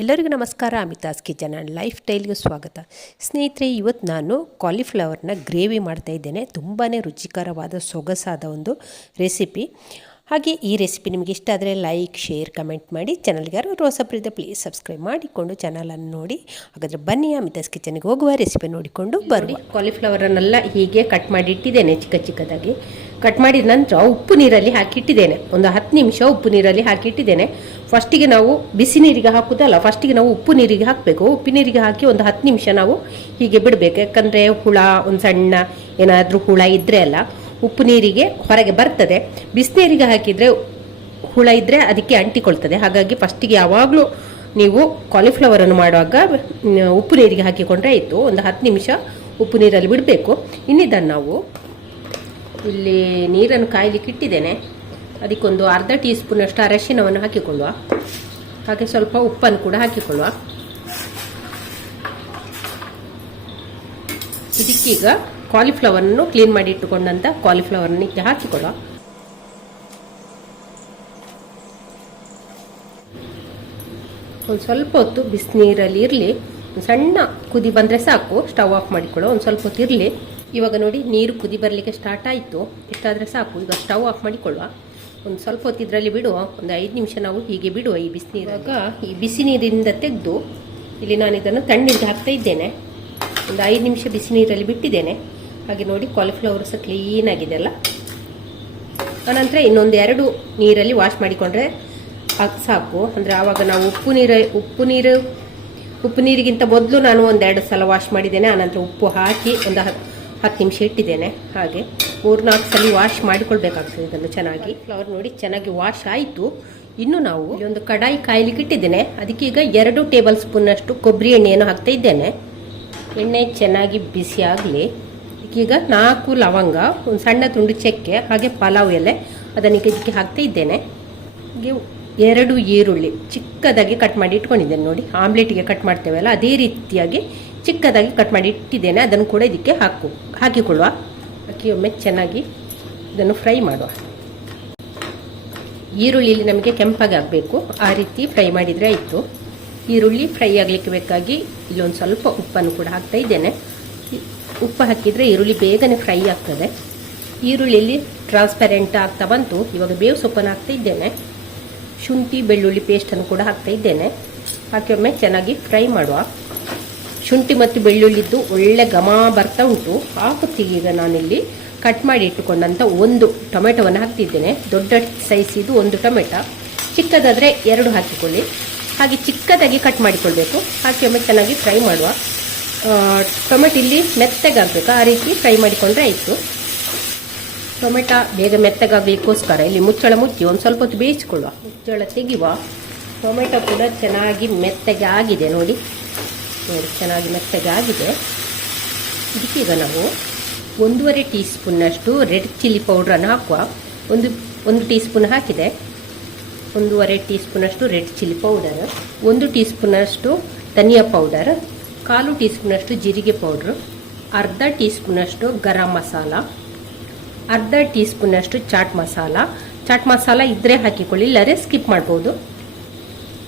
ಎಲ್ಲರಿಗೂ ನಮಸ್ಕಾರ, Amitha's kitchen and life ಸ್ಟೈಲ್ಗೆ ಸ್ವಾಗತ. ಸ್ನೇಹಿತರೆ ಇವತ್ತು ನಾನು ಕಾಲಿಫ್ಲವರ್ನ ಗ್ರೇವಿ ಮಾಡ್ತಾ ಇದ್ದೇನೆ. ತುಂಬಾ ರುಚಿಕರವಾದ, ಸೊಗಸಾದ ಒಂದು ರೆಸಿಪಿ. ಹಾಗೆ ಈ ರೆಸಿಪಿ ನಿಮಗೆ ಇಷ್ಟ ಆದರೆ ಲೈಕ್, ಶೇರ್, ಕಮೆಂಟ್ ಮಾಡಿ. ಚಾನಲ್ಗೆ ಯಾರು ಹೊಸಬ್ರಿದ್ದ ಪ್ಲೀಸ್ ಸಬ್ಸ್ಕ್ರೈಬ್ ಮಾಡಿಕೊಂಡು ಚಾನಲನ್ನು ನೋಡಿ. ಹಾಗಾದರೆ ಬನ್ನಿ, ಅಮಿತಾಸ್ ಕಿಚನ್ಗೆ ಹೋಗುವ ರೆಸಿಪಿ ನೋಡಿಕೊಂಡು ಬರುವ. ಕಾಲಿಫ್ಲವರನ್ನೆಲ್ಲ ಹೀಗೆ ಕಟ್ ಮಾಡಿಟ್ಟಿದ್ದೇನೆ ಚಿಕ್ಕ ಚಿಕ್ಕದಾಗಿ. ಕಟ್ ಮಾಡಿದ ನಂತರ ಉಪ್ಪು ನೀರಲ್ಲಿ ಹಾಕಿಟ್ಟಿದ್ದೇನೆ. ಒಂದು ಹತ್ತು ನಿಮಿಷ ಉಪ್ಪು ನೀರಲ್ಲಿ ಹಾಕಿಟ್ಟಿದ್ದೇನೆ. ಫಸ್ಟಿಗೆ ನಾವು ಬಿಸಿ ನೀರಿಗೆ ಹಾಕುದಲ್ಲ ಫಸ್ಟಿಗೆ ನಾವು ಉಪ್ಪು ನೀರಿಗೆ ಹಾಕಬೇಕು. ಉಪ್ಪು ನೀರಿಗೆ ಹಾಕಿ ಒಂದು ಹತ್ತು ನಿಮಿಷ ನಾವು ಹೀಗೆ ಬಿಡಬೇಕು. ಯಾಕಂದರೆ ಹುಳ, ಒಂದು ಸಣ್ಣ ಏನಾದರೂ ಹುಳ ಇದ್ದರೆ ಅಲ್ಲ, ಉಪ್ಪು ನೀರಿಗೆ ಹೊರಗೆ ಬರ್ತದೆ. ಬಿಸಿನೀರಿಗೆ ಹಾಕಿದರೆ ಹುಳ ಇದ್ದರೆ ಅದಕ್ಕೆ ಅಂಟಿಕೊಳ್ತದೆ. ಹಾಗಾಗಿ ಫಸ್ಟಿಗೆ ಯಾವಾಗಲೂ ನೀವು ಕಾಲಿಫ್ಲವರನ್ನು ಮಾಡುವಾಗ, ಉಪ್ಪು ನೀರಿಗೆ ಹಾಕಿಕೊಂಡ್ರೆ ಆಯಿತು. ಒಂದು ಹತ್ತು ನಿಮಿಷ ಉಪ್ಪು ನೀರಲ್ಲಿ ಬಿಡಬೇಕು. ಇನ್ನಿದ್ದನ್ನು ನಾವು ಇಲ್ಲಿ ನೀರನ್ನು ಕಾಯಲಿಕ್ಕೆ ಇಟ್ಟಿದ್ದೇನೆ. ಅದಕ್ಕೊಂದು ಅರ್ಧ ಟೀ ಸ್ಪೂನಷ್ಟು ಅರಶಿನವನ್ನು ಹಾಕಿಕೊಳ್ಳುವ. ಹಾಗೆ ಸ್ವಲ್ಪ ಉಪ್ಪನ್ನು ಕೂಡ ಹಾಕಿಕೊಳ್ಳುವ. ಇದಕ್ಕೀಗ ಕಾಲಿಫ್ಲವರನ್ನು ಕ್ಲೀನ್ ಮಾಡಿ ಇಟ್ಟುಕೊಂಡಂಥ ಕಾಲಿಫ್ಲವರ್ನ ಇದಕ್ಕೆ ಹಾಕಿಕೊಳ್ಳುವ. ಒಂದು ಸ್ವಲ್ಪ ಹೊತ್ತು ಬಿಸಿನೀರಲ್ಲಿ ಇರಲಿ. ಸಣ್ಣ ಕುದಿ ಬಂದರೆ ಸಾಕು. ಸ್ಟವ್ ಆಫ್ ಮಾಡಿಕೊಳ್ಳೋ ಒಂದು ಸ್ವಲ್ಪ ಹೊತ್ತು ಇರಲಿ. ಇವಾಗ ನೋಡಿ, ನೀರು ಕುದಿ ಬರಲಿಕ್ಕೆ ಸ್ಟಾರ್ಟ್ ಆಯಿತು. ಇಷ್ಟಾದರೆ ಸಾಕು, ಈಗ ಸ್ಟವ್ ಆಫ್ ಮಾಡಿಕೊಳ್ಳುವ. ಒಂದು ಸ್ವಲ್ಪ ಹೊತ್ತು ಇದರಲ್ಲಿ ಬಿಡುವ ಒಂದು ಐದು ನಿಮಿಷ ನಾವು ಹೀಗೆ ಬಿಡುವ ಈ ಬಿಸಿನೀರಾಗ ಈ ಬಿಸಿ ನೀರಿಂದ ತೆಗೆದು, ಇಲ್ಲಿ ನಾನು ಇದನ್ನು ತಣ್ಣೀರಿಗೆ ಹಾಕ್ತಾ ಇದ್ದೇನೆ. ಒಂದು ಐದು ನಿಮಿಷ ಬಿಸಿ ನೀರಲ್ಲಿ ಬಿಟ್ಟಿದ್ದೇನೆ. ಹಾಗೆ ನೋಡಿ ಕಾಲಿಫ್ಲವರ್ ಸಹ ಕ್ಲೀನ್ ಆಗಿದೆ ಅಲ್ಲ. ಆನಂತರ ಇನ್ನೊಂದು ಎರಡು ನೀರಲ್ಲಿ ವಾಶ್ ಮಾಡಿಕೊಂಡ್ರೆ ಸಾಕು. ಅಂದರೆ ಆವಾಗ ನಾವು ಉಪ್ಪು ನೀರು ಉಪ್ಪು ನೀರು, ಉಪ್ಪು ನೀರಿಗಿಂತ ಮೊದಲು ನಾನು ಒಂದೆರಡು ಸಲ ವಾಶ್ ಮಾಡಿದ್ದೇನೆ. ಆನಂತರ ಉಪ್ಪು ಹಾಕಿ ಒಂದು ಹತ್ತು ನಿಮಿಷ ಇಟ್ಟಿದ್ದೇನೆ. ಹಾಗೆ ಮೂರ್ನಾಲ್ಕು ಸಲ ವಾಶ್ ಮಾಡಿಕೊಳ್ಬೇಕಾಗ್ತದೆ ಇದನ್ನು ಚೆನ್ನಾಗಿ. ಫ್ಲವರ್ ನೋಡಿ ಚೆನ್ನಾಗಿ ವಾಶ್ ಆಯಿತು. ಇನ್ನು ನಾವು ಒಂದು ಕಡಾಯಿ ಕಾಯ್ಲಿಕ್ಕೆ ಇಟ್ಟಿದ್ದೇನೆ. ಅದಕ್ಕೆ ಈಗ ಎರಡು ಟೇಬಲ್ ಸ್ಪೂನಷ್ಟು ಕೊಬ್ಬರಿ ಎಣ್ಣೆಯನ್ನು ಹಾಕ್ತಾ ಇದ್ದೇನೆ. ಎಣ್ಣೆ ಚೆನ್ನಾಗಿ ಬಿಸಿ ಆಗಲಿ. ಈಗ ನಾಲ್ಕು ಲವಂಗ, ಒಂದು ಸಣ್ಣ ತುಂಡು ಚಕ್ಕೆ, ಹಾಗೆ ಪಲಾವ್ ಎಲೆ ಅದನ್ನು ಈಗ ಇದಕ್ಕೆ ಹಾಕ್ತಾ ಇದ್ದೇನೆ. ಹೀಗೆ ಎರಡು ಈರುಳ್ಳಿ ಚಿಕ್ಕದಾಗಿ ಕಟ್ ಮಾಡಿ ಇಟ್ಕೊಂಡಿದ್ದೇನೆ ನೋಡಿ. ಆಮ್ಲೆಟ್ಗೆ ಕಟ್ ಮಾಡ್ತೇವಲ್ಲ, ಅದೇ ರೀತಿಯಾಗಿ ಚಿಕ್ಕದಾಗಿ ಕಟ್ ಮಾಡಿ ಇಟ್ಟಿದ್ದೇನೆ. ಅದನ್ನು ಕೂಡ ಇದಕ್ಕೆ ಹಾಕು, ಹಾಕಿಕೊಳ್ಳುವ. ಅಕ್ಕಿ ಒಮ್ಮೆ ಚೆನ್ನಾಗಿ ಇದನ್ನು ಫ್ರೈ ಮಾಡುವ. ಈರುಳ್ಳಿಲಿ ನಮಗೆ ಕೆಂಪಾಗಿ ಆಗಬೇಕು. ಆ ರೀತಿ ಫ್ರೈ ಮಾಡಿದರೆ ಆಯಿತು. ಈರುಳ್ಳಿ ಫ್ರೈ ಆಗಲಿಕ್ಕೆ ಬೇಕಾಗಿ ಇಲ್ಲೊಂದು ಸ್ವಲ್ಪ ಉಪ್ಪನ್ನು ಕೂಡ ಹಾಕ್ತಾ ಇದ್ದೇನೆ. ಉಪ್ಪು ಹಾಕಿದರೆ ಈರುಳ್ಳಿ ಬೇಗನೆ ಫ್ರೈ ಆಗ್ತದೆ. ಈರುಳ್ಳಿಲಿ ಟ್ರಾನ್ಸ್ಪರೆಂಟ್ ಆಗ್ತಾ ಬಂತು. ಇವಾಗ ಬೇವು ಸೊಪ್ಪನ್ನು ಹಾಕ್ತಾ ಇದ್ದೇನೆ. ಶುಂಠಿ, ಬೆಳ್ಳುಳ್ಳಿ ಪೇಸ್ಟನ್ನು ಕೂಡ ಹಾಕ್ತಾ ಇದ್ದೇನೆ. ಹಾಕಿ ಒಮ್ಮೆ ಚೆನ್ನಾಗಿ ಫ್ರೈ ಮಾಡುವ. ಶುಂಠಿ ಮತ್ತು ಬೆಳ್ಳುಳ್ಳಿದ್ದು ಒಳ್ಳೆ ಘಮ ಬರ್ತಾ ಉಂಟು. ಹಾಕುತ್ತೀಗ ಈಗ ನಾನಿಲ್ಲಿ ಕಟ್ ಮಾಡಿ ಇಟ್ಟುಕೊಂಡಂಥ ಒಂದು ಟೊಮೆಟೊವನ್ನು ಹಾಕ್ತಿದ್ದೇನೆ. ದೊಡ್ಡ ಸೈಜ್ ಒಂದು ಟೊಮೆಟೊ. ಚಿಕ್ಕದಾದರೆ ಎರಡು ಹಾಕಿಕೊಳ್ಳಿ. ಹಾಗೆ ಚಿಕ್ಕದಾಗಿ ಕಟ್ ಮಾಡಿಕೊಳ್ಬೇಕು. ಹಾಕಿ ಒಮ್ಮೆ ಚೆನ್ನಾಗಿ ಫ್ರೈ ಮಾಡುವ. ಟೊಮೆಟೊ ಇಲ್ಲಿ ಮೆತ್ತಗಾಗಬೇಕು. ಆ ರೀತಿ ಫ್ರೈ ಮಾಡಿಕೊಂಡ್ರೆ ಆಯಿತು. ಟೊಮೆಟೊ ಬೇಗ ಮೆತ್ತಗಾಗಲಿಕ್ಕೋಸ್ಕರ ಇಲ್ಲಿ ಮುಚ್ಚಳ ಮುಚ್ಚಿ ಒಂದು ಸ್ವಲ್ಪ ಹೊತ್ತು ಬೇಯಿಸಿಕೊಳ್ಳುವ. ಮುಚ್ಚಳ ತೆಗೆಯುವ. ಟೊಮೆಟೊ ಕೂಡ ಚೆನ್ನಾಗಿ ಮೆತ್ತಗೆ ಆಗಿದೆ ನೋಡಿ. ನೋಡಿ, ಚೆನ್ನಾಗಿ ಮೆತ್ತಗಾಗಿದೆ. ಇದಕ್ಕೀಗ ನಾವು ಒಂದೂವರೆ ಟೀ ಸ್ಪೂನ್ನಷ್ಟು ರೆಡ್ ಚಿಲ್ಲಿ ಪೌಡ್ರನ್ನು ಹಾಕುವ ಒಂದು ಒಂದು ಟೀ ಸ್ಪೂನ್ ಹಾಕಿದೆ. ಒಂದೂವರೆ ಟೀ ಸ್ಪೂನಷ್ಟು ರೆಡ್ ಚಿಲ್ಲಿ ಪೌಡರ್, ಒಂದು ಟೀ ಸ್ಪೂನಷ್ಟು ಧನಿಯಾ ಪೌಡರ್, ಕಾಲು ಟೀ ಸ್ಪೂನಷ್ಟು ಜೀರಿಗೆ ಪೌಡ್ರ್, ಅರ್ಧ ಟೀ ಸ್ಪೂನಷ್ಟು ಗರಂ ಮಸಾಲ, ಅರ್ಧ ಟೀ ಸ್ಪೂನಷ್ಟು ಚಾಟ್ ಮಸಾಲ. ಚಾಟ್ ಮಸಾಲ ಇದ್ರೆ ಹಾಕಿಕೊಳ್ಳಿ ಇಲ್ಲರೆ ಸ್ಕಿಪ್ ಮಾಡ್ಬೋದು.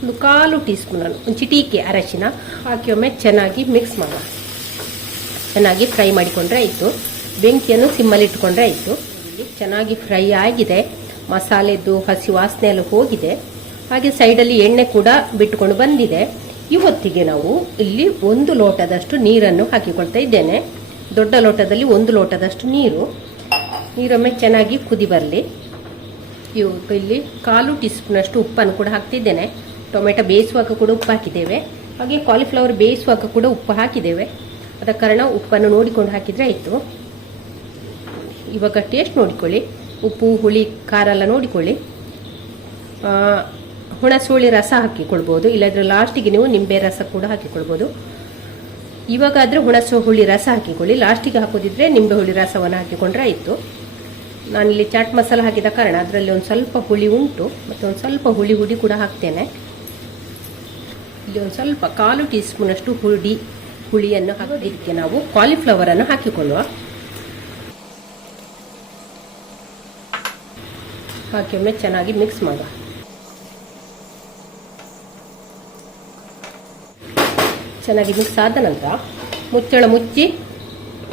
ಒಂದು ಕಾಲು ಟೀ ಸ್ಪೂನ್ ಒಂದು ಚಿಟಿಕೆ ಅರಶಿನ ಹಾಕಿ ಒಮ್ಮೆ ಚೆನ್ನಾಗಿ ಮಿಕ್ಸ್ ಮಾಡುವ ಚೆನ್ನಾಗಿ ಫ್ರೈ ಮಾಡಿಕೊಂಡ್ರೆ ಆಯಿತು. ಬೆಂಕಿಯನ್ನು ಸಿಮ್ಮಲ್ಲಿ ಇಟ್ಕೊಂಡ್ರೆ ಆಯಿತು. ಇಲ್ಲಿ ಚೆನ್ನಾಗಿ ಫ್ರೈ ಆಗಿದೆ. ಮಸಾಲೆದ್ದು ಹಸಿ ವಾಸನೆ ಎಲ್ಲ ಹೋಗಿದೆ. ಹಾಗೆ ಸೈಡಲ್ಲಿ ಎಣ್ಣೆ ಕೂಡ ಬಿಟ್ಕೊಂಡು ಬಂದಿದೆ. ಇವತ್ತಿಗೆ ನಾವು ಇಲ್ಲಿ ಒಂದು ಲೋಟದಷ್ಟು ನೀರನ್ನು ಹಾಕಿಕೊಳ್ತಾ ಇದ್ದೇನೆ. ದೊಡ್ಡ ಲೋಟದಲ್ಲಿ ಒಂದು ಲೋಟದಷ್ಟು ನೀರು. ನೀರೊಮ್ಮೆ ಚೆನ್ನಾಗಿ ಕುದಿ ಬರಲಿ. ಇವಾಗ ಇಲ್ಲಿ ಕಾಲು ಟೀ ಸ್ಪೂನಷ್ಟು ಉಪ್ಪನ್ನು ಕೂಡ ಹಾಕ್ತಿದ್ದೇನೆ. ಟೊಮೆಟೊ ಬೇಯಿಸುವಾಗ ಕೂಡ ಉಪ್ಪು ಹಾಕಿದ್ದೇವೆ. ಹಾಗೆ ಕಾಲಿಫ್ಲವರ್ ಬೇಯಿಸುವಾಗ ಕೂಡ ಉಪ್ಪು ಹಾಕಿದ್ದೇವೆ. ಅದ ಕಾರಣ ಉಪ್ಪನ್ನು ನೋಡಿಕೊಂಡು ಹಾಕಿದರೆ ಆಯಿತು. ಇವಾಗ ಟೇಸ್ಟ್ ನೋಡಿಕೊಳ್ಳಿ. ಉಪ್ಪು, ಹುಳಿ, ಖಾರ ಎಲ್ಲ ನೋಡಿಕೊಳ್ಳಿ. ಹುಣಸುಳಿ ರಸ ಹಾಕಿಕೊಳ್ಬೋದು. ಇಲ್ಲಾಂದರೆ ಲಾಸ್ಟಿಗೆ ನೀವು ನಿಂಬೆ ರಸ ಕೂಡ ಹಾಕಿಕೊಳ್ಬೋದು. ಇವಾಗ ಆದರೆ ಹುಣಸು ಹುಳಿ ರಸ ಹಾಕಿಕೊಳ್ಳಿ. ಲಾಸ್ಟಿಗೆ ಹಾಕೋದಿದ್ರೆ ನಿಂಬೆ, ಹುಳಿ ರಸವನ್ನು ಹಾಕಿಕೊಂಡ್ರೆ ಆಯಿತು. ನಾನಿಲ್ಲಿ ಚಾಟ್ ಮಸಾಲ ಹಾಕಿದ ಕಾರಣ ಅದರಲ್ಲಿ ಒಂದು ಸ್ವಲ್ಪ ಹುಳಿ ಉಂಟು. ಮತ್ತು ಒಂದು ಸ್ವಲ್ಪ ಹುಳಿ ಹುಡಿ ಕೂಡ ಹಾಕ್ತೇನೆ. ಇಲ್ಲಿ ಒಂದು ಸ್ವಲ್ಪ ಕಾಲು ಟೀ ಸ್ಪೂನಷ್ಟು ಹುಡಿ ಹುಳಿಯನ್ನು ಹಾಕೋದಕ್ಕೆ ನಾವು ಕಾಲಿಫ್ಲವರನ್ನು ಹಾಕಿಕೊಳ್ಳುವ. ಹಾಕಿ ಒಮ್ಮೆ ಚೆನ್ನಾಗಿ ಮಿಕ್ಸ್ ಮಾಡುವ. ಚೆನ್ನಾಗಿ ಮಿಕ್ಸ್ ಆದ ನಂತರ ಮುಚ್ಚಳ ಮುಚ್ಚಿ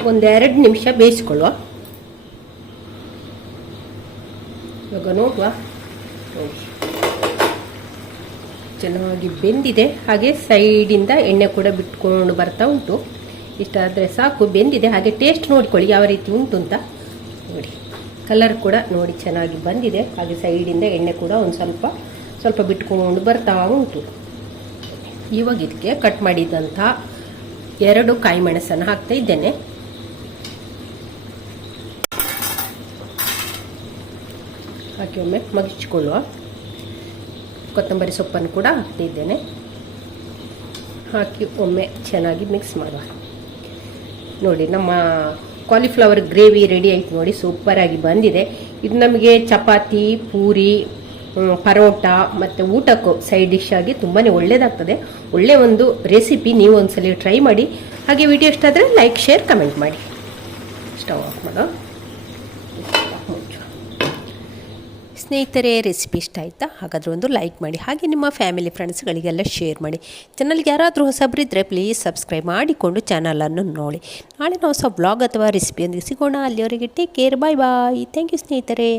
ಒಂದೆರಡು ನಿಮಿಷ ಬೇಯಿಸ್ಕೊಳ್ಳುವ. ಇವಾಗ ನೋಡುವ. ನೋಡಿ ಚೆನ್ನಾಗಿ ಬೆಂದಿದೆ. ಹಾಗೆ ಸೈಡಿಂದ ಎಣ್ಣೆ ಕೂಡ ಬಿಟ್ಕೊಂಡು ಬರ್ತಾ ಉಂಟು. ಇಷ್ಟಾದರೆ ಸಾಕು, ಬೆಂದಿದೆ. ಹಾಗೆ ಟೇಸ್ಟ್ ನೋಡಿಕೊಳ್ಳಿ ಯಾವ ರೀತಿ ಉಂಟು ಅಂತ. ನೋಡಿ ಕಲರ್ ಕೂಡ ನೋಡಿ ಚೆನ್ನಾಗಿ ಬಂದಿದೆ. ಹಾಗೆ ಸೈಡಿಂದ ಎಣ್ಣೆ ಕೂಡ ಒಂದು ಸ್ವಲ್ಪ ಸ್ವಲ್ಪ ಬಿಟ್ಕೊಂಡು ಬರ್ತಾ ಉಂಟು. ಇವಾಗ ಇದಕ್ಕೆ ಕಟ್ ಮಾಡಿದಂಥ ಎರಡು ಕಾಯಿ ಮೆಣಸನ್ನು ಹಾಕ್ತಾ ಇದ್ದೇನೆ. ಹಾಕಿ ಒಮ್ಮೆ ಮಗಿಚ್ಕೊಳ್ಳುವ. ಕೊತ್ತಂಬರಿ ಸೊಪ್ಪನ್ನು ಕೂಡ ಹಾಕ್ತಿದ್ದೇನೆ. ಹಾಕಿ ಒಮ್ಮೆ ಚೆನ್ನಾಗಿ ಮಿಕ್ಸ್ ಮಾಡುವ. ನೋಡಿ, ನಮ್ಮ ಕಾಲಿಫ್ಲವರ್ ಗ್ರೇವಿ ರೆಡಿ ಆಯ್ತು ನೋಡಿ ಸೂಪರಾಗಿ ಬಂದಿದೆ. ಇದು ನಮಗೆ ಚಪಾತಿ, ಪೂರಿ ಪರೋಟ ಮತ್ತು ಊಟಕ್ಕೂ ಸೈಡ್ ಡಿಶ್ ಆಗಿ ತುಂಬಾ ಒಳ್ಳೆಯದಾಗ್ತದೆ ಒಳ್ಳೆಯ ಒಂದು ರೆಸಿಪಿ ನೀವು ಒಂದ್ಸಲಿ ಟ್ರೈ ಮಾಡಿ. ಹಾಗೆ ವಿಡಿಯೋ ಇಷ್ಟ ಆದರೆ ಲೈಕ್ ಶೇರ್ ಕಮೆಂಟ್ ಮಾಡಿ. ಸ್ಟವ್ ಆಫ್ ಮಾಡೋ. ಸ್ನೇಹಿತರೆ ರೆಸಿಪಿ ಇಷ್ಟ ಆಯಿತಾ? ಹಾಗಾದರೆ ಒಂದು ಲೈಕ್ ಮಾಡಿ, ಹಾಗೆ ನಿಮ್ಮ ಫ್ಯಾಮಿಲಿ ಫ್ರೆಂಡ್ಸ್ಗಳಿಗೆಲ್ಲ ಶೇರ್ ಮಾಡಿ. ಚಾನಲ್ಗೆ ಯಾರಾದರೂ ಹೊಸಬರಿದ್ದರೆ ಪ್ಲೀಸ್ ಸಬ್ಸ್ಕ್ರೈಬ್ ಮಾಡಿಕೊಂಡು ಚಾನಲನ್ನು ನೋಡಿ. ನಾಳೆ ನಾವು ಹೊಸ ಬ್ಲಾಗ್ ಅಥವಾ ರೆಸಿಪಿಯೊಂದಿಗೆ ಸಿಗೋಣ. ಅಲ್ಲಿವರೆಗೆ take care bye bye thank you ಸ್ನೇಹಿತರೆ.